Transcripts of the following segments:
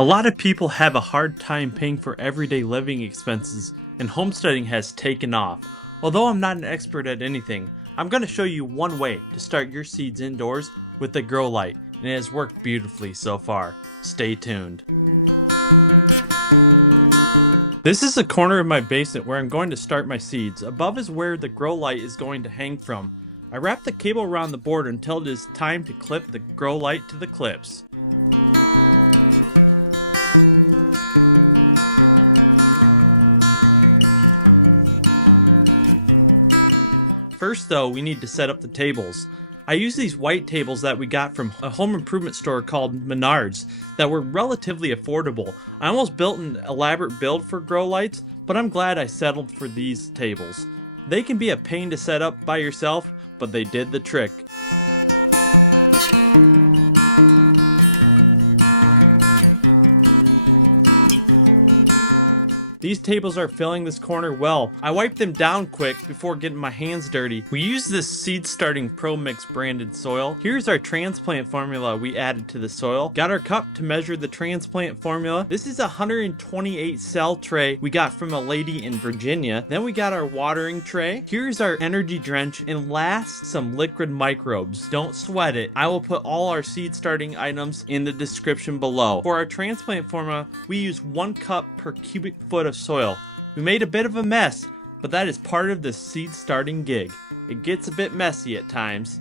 A lot of people have a hard time paying for everyday living expenses, and homesteading has taken off. Although I'm not an expert at anything, I'm going to show you one way to start your seeds indoors with the grow light, and it has worked beautifully so far. Stay tuned. This is the corner of my basement where I'm going to start my seeds. Above is where the grow light is going to hang from. I wrap the cable around the board until it is time to clip the grow light to the clips. First though, we need to set up the tables. I use these white tables that we got from a home improvement store called Menards that were relatively affordable. I almost built an elaborate build for grow lights, but I'm glad I settled for these tables. They can be a pain to set up by yourself, but they did the trick. These tables are filling this corner well. I wiped them down quick before getting my hands dirty. We use this seed starting ProMix branded soil. Here's our transplant formula we added to the soil. Got our cup to measure the transplant formula. This is a 128 cell tray we got from a lady in Virginia. Then we got our watering tray. Here's our energy drench, and last, some liquid microbes. Don't sweat it. I will put all our seed starting items in the description below. For our transplant formula, we use 1 cup per cubic foot of soil. We made a bit of a mess, but that is part of the seed starting gig. It gets a bit messy at times.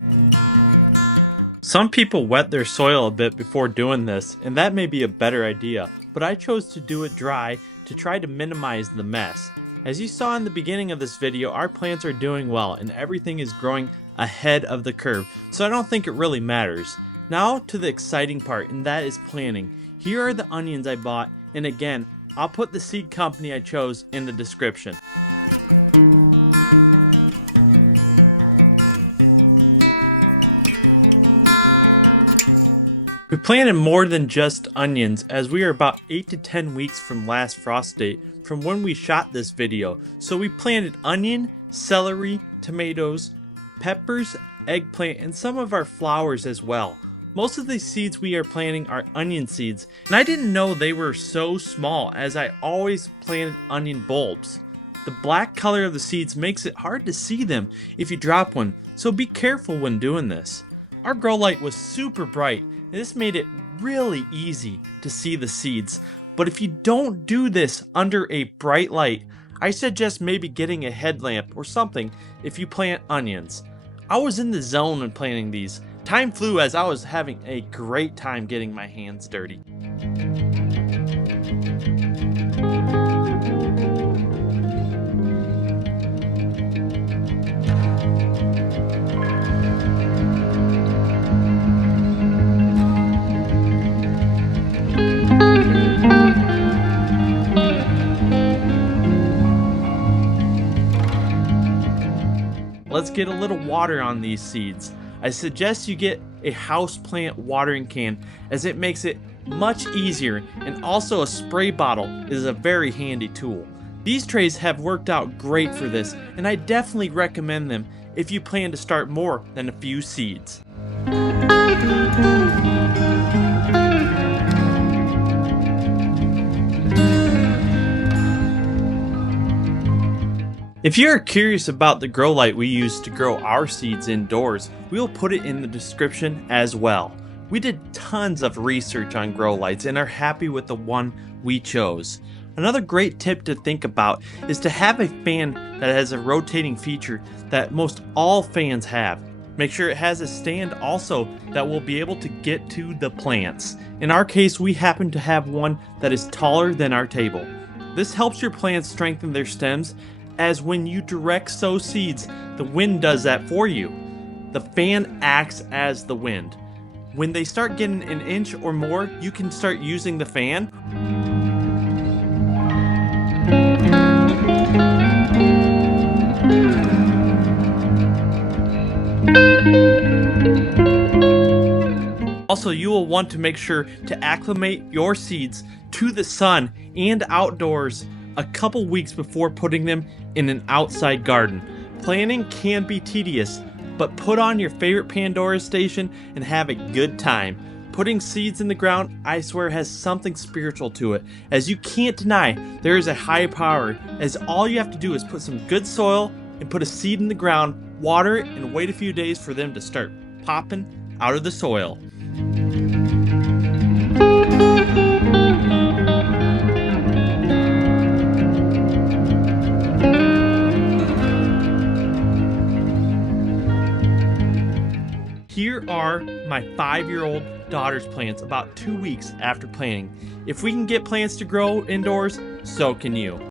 Some people wet their soil a bit before doing this, and that may be a better idea, but I chose to do it dry to try to minimize the mess. As you saw in the beginning of this video, our plants are doing well and everything is growing ahead of the curve, so I don't think it really matters. Now to the exciting part, and that is planting. Here are the onions I bought, and again, I'll put the seed company I chose in the description. We planted more than just onions, as we are about 8 to 10 weeks from last frost date from when we shot this video. So we planted onion, celery, tomatoes, peppers, eggplant, and some of our flowers as well. Most of the seeds we are planting are onion seeds, and I didn't know they were so small, as I always planted onion bulbs. The black color of the seeds makes it hard to see them if you drop one, so be careful when doing this. Our grow light was super bright, and this made it really easy to see the seeds. But if you don't do this under a bright light, I suggest maybe getting a headlamp or something if you plant onions. I was in the zone when planting these. Time flew as I was having a great time getting my hands dirty. Let's get a little water on these seeds. I suggest you get a houseplant watering can, as it makes it much easier, and also a spray bottle is a very handy tool. These trays have worked out great for this, and I definitely recommend them if you plan to start more than a few seeds. If you are curious about the grow light we use to grow our seeds indoors, we will put it in the description as well. We did tons of research on grow lights and are happy with the one we chose. Another great tip to think about is to have a fan that has a rotating feature that most all fans have. Make sure it has a stand also that will be able to get to the plants. In our case, we happen to have one that is taller than our table. This helps your plants strengthen their stems, as when you direct sow seeds, the wind does that for you. The fan acts as the wind. When they start getting an inch or more, you can start using the fan. Also, you will want to make sure to acclimate your seeds to the sun and outdoors a couple weeks before putting them in an outside garden. Planning can be tedious, but put on your favorite Pandora station and have a good time. Putting seeds in the ground, I swear, has something spiritual to it, as you can't deny there is a high power, as all you have to do is put some good soil and put a seed in the ground, water it, and wait a few days for them to start popping out of the soil. Here are my 5-year-old daughter's plants about 2 weeks after planting. If we can get plants to grow indoors, so can you.